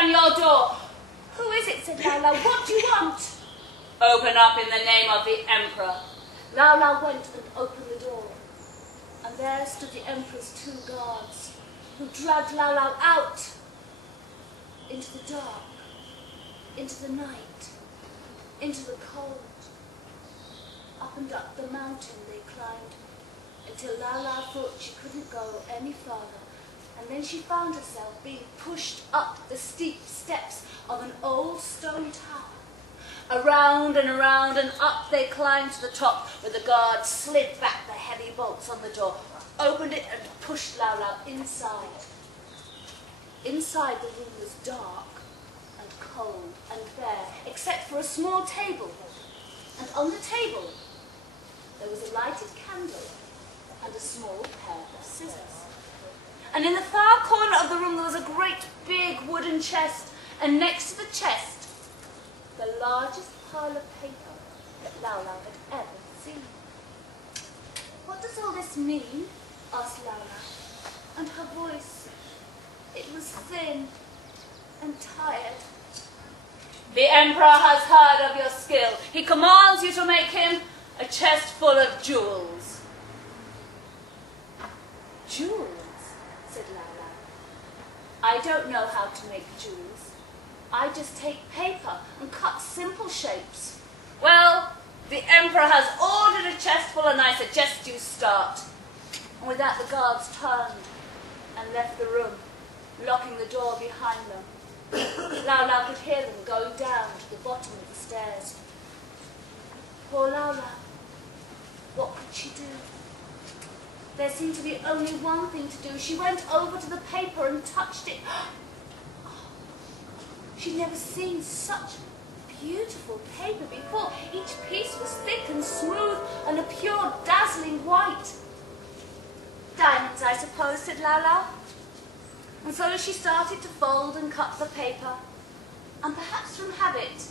down your door." "Who is it?" said Lao Lao. "What do you want?" "Open up in the name of the Emperor." Lao Lao went and opened the door, and there stood the Emperor's 2 guards, who dragged Lao Lao out into the dark, into the night, into the cold. Up and up the mountain they climbed, until Lao Lao thought she couldn't go any farther, and then she found herself being pushed up the steep steps of an old stone tower. Around and up they climbed to the top, where the guards slid back the heavy bolts on the door, opened it and pushed Lao Lao inside. Inside the room was dark and cold and bare, except for a small table, and on the table there was a lighted candle and a small pair of scissors. And in the far corner of the room there was a great big wooden chest, and next to the chest, the largest pile of paper that Lao Lao had ever seen. "What does all this mean?" asked Lao Lao, and her voice, it was thin and tired. "The Emperor has heard of your skill. He commands you to make him a chest full of jewels." "Jewels?" said Lao Lao. "I don't know how to make jewels. I just take paper and cut simple shapes." "Well, the Emperor has ordered a chest full, and I suggest you start." And with that the guards turned and left the room, locking the door behind them. Lao Lao could hear them going down to the bottom of the stairs. Poor Lao Lao. What could she do? There seemed to be only one thing to do. She went over to the paper and touched it. She'd never seen such beautiful paper before. Each piece was thick and smooth and a pure, dazzling white. "Diamonds, I suppose," said Lao Lao. And so she started to fold and cut the paper, and perhaps from habit,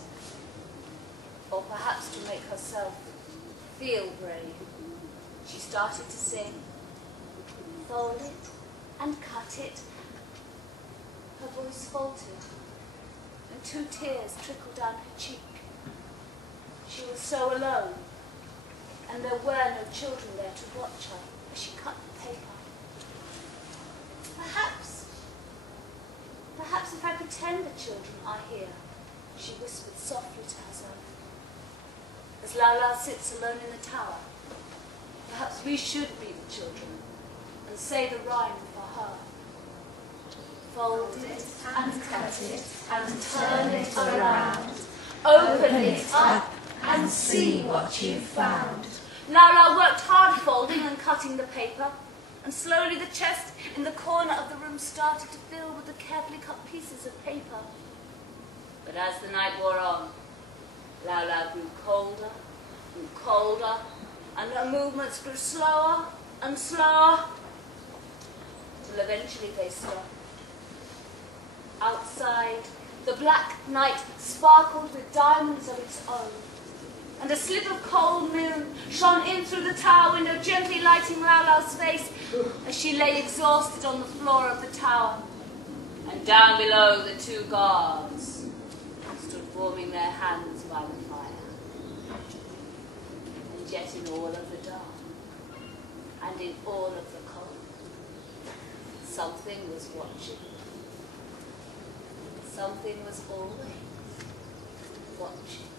or perhaps to make herself feel brave, she started to sing. Fold it and cut it. Her voice faltered, and 2 tears trickled down her cheek. She was so alone, and there were no children there to watch her as she cut the paper. Perhaps if I pretend the children are here," she whispered softly to herself. "As Lao Lao sits alone in the tower, perhaps we should be the children and say the rhyme for her. Fold it and cut it and turn it around. Open it up and see what you've found." Lao Lao worked hard folding and cutting the paper, and slowly the chest in the corner of the room started to fill with the carefully cut pieces of paper. But as the night wore on, Lao Lao grew colder and colder, and her movements grew slower and slower, till eventually they stopped. Outside, the black night sparkled with diamonds of its own, and a slip of cold moon shone in through the tower window, gently lighting Lao Lao's face as she lay exhausted on the floor of the tower. And down below, the 2 guards stood warming their hands by the fire. And yet in all of the dark, and in all of the cold, something was watching. Something was always watching.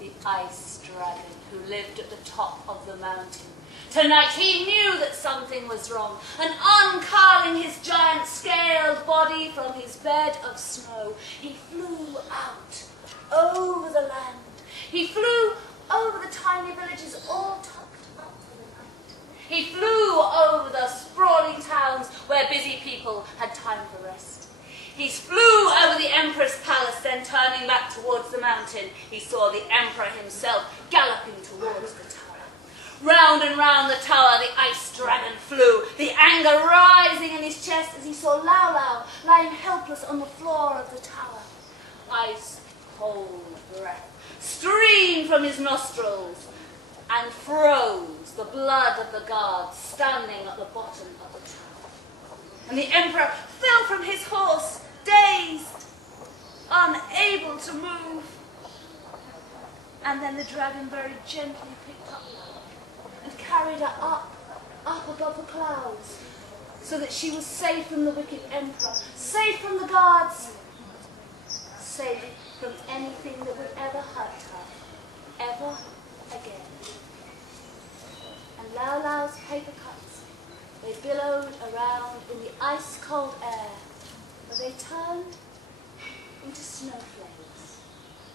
The ice dragon who lived at the top of the mountain. Tonight he knew that something was wrong, and uncurling his giant scaled body from his bed of snow, he flew out over the land. He flew over the tiny villages all tucked up for the night. He flew over the sprawling towns where busy people had time for rest. He flew over the Emperor's palace, then turning back towards the mountain, he saw the Emperor himself galloping towards the tower. Round and round the tower the ice dragon flew, the anger rising in his chest as he saw Lao Lao lying helpless on the floor of the tower. Ice cold breath streamed from his nostrils and froze the blood of the guards standing at the bottom of the tower. And the emperor fell from his horse, dazed, unable to move. And then the dragon very gently picked up and carried her up above the clouds, so that she was safe from the wicked emperor, safe from the guards, safe from anything that would ever hurt her, ever again. And Lao Lao's paper cuts, they billowed around in the ice-cold air, where they turned into snowflakes,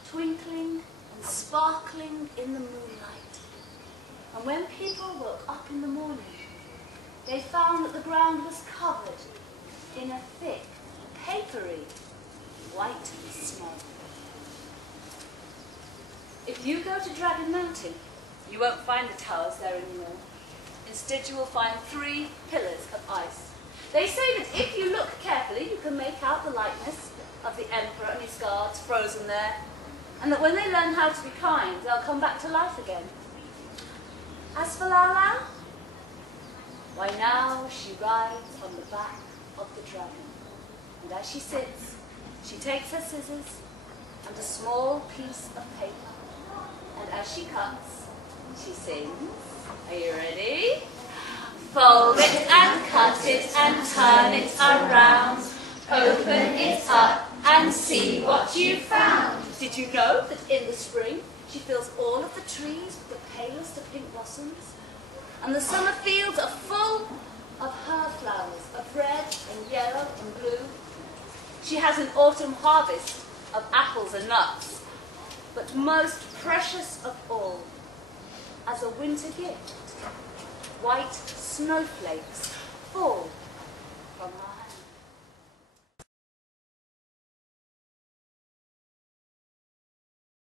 twinkling and sparkling in the moonlight. And when people woke up in the morning, they found that the ground was covered in a thick, papery, white snow. If you go to Dragon Mountain, you won't find the towers there anymore. Instead, you will find 3 pillars of ice. They say that if you look carefully, you can make out the likeness of the emperor and his guards frozen there, and that when they learn how to be kind, they'll come back to life again. As for Lao Lao, why now she rides on the back of the dragon, and as she sits, she takes her scissors and a small piece of paper, and as she cuts, she sings. Are you ready? Fold it and cut it and turn it around, open it up and see what you found. Did you know that in the spring she fills all of the trees with the palest of pink blossoms? And the summer fields are full of her flowers, of red and yellow and blue. She has an autumn harvest of apples and nuts, but most precious of all, as a winter gift, white snowflakes fall from her